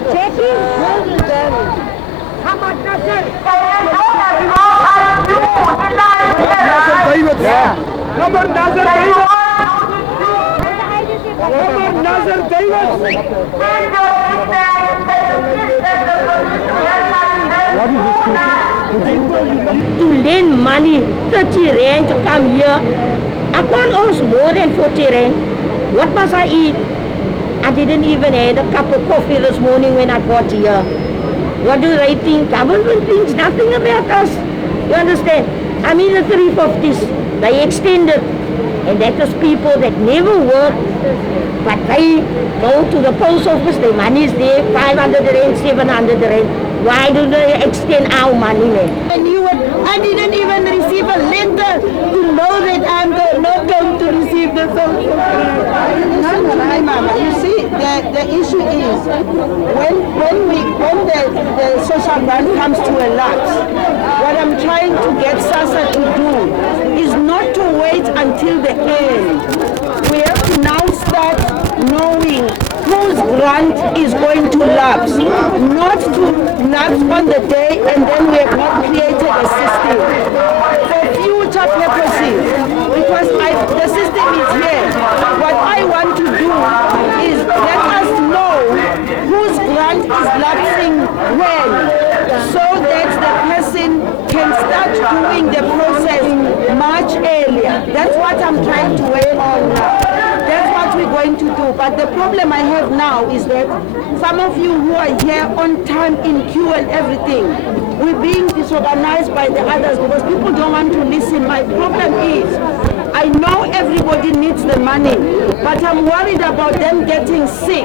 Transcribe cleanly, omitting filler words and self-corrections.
Jackie, Hamad Nasser. Hamad Nasser. To lend money, 30 rand to come here. I can't earn more than 40 rand. What must I eat? I didn't even have a cup of coffee this morning when I got here. What do they think? Government thinks nothing about us. You understand? I mean the 350s, they extended. And that is people that never work, but they go to the post office, their money is there, 500 rand, 700 rand. Why do they extend our money, man? I didn't even receive a letter to know that I'm not going to receive the social security. Listen to me, Mama. You see, the issue is when the social grant comes to a lapse, what I'm trying to get SASSA to do is not to wait until the end. We have to now start knowing whose grant is going to lapse, not to lapse on the day and then we have not created a system for future purposes, because the system is here. What I want to do is let us know whose grant is lapsing when, so that the person can start doing the process much earlier. That's what I'm trying to work on now. That's what we're going to do. But the problem I have now is that some of you who are here on time in queue and everything, we're being disorganized by the others because people don't want to listen. My problem is, I know everybody needs the money, but I'm worried about them getting sick.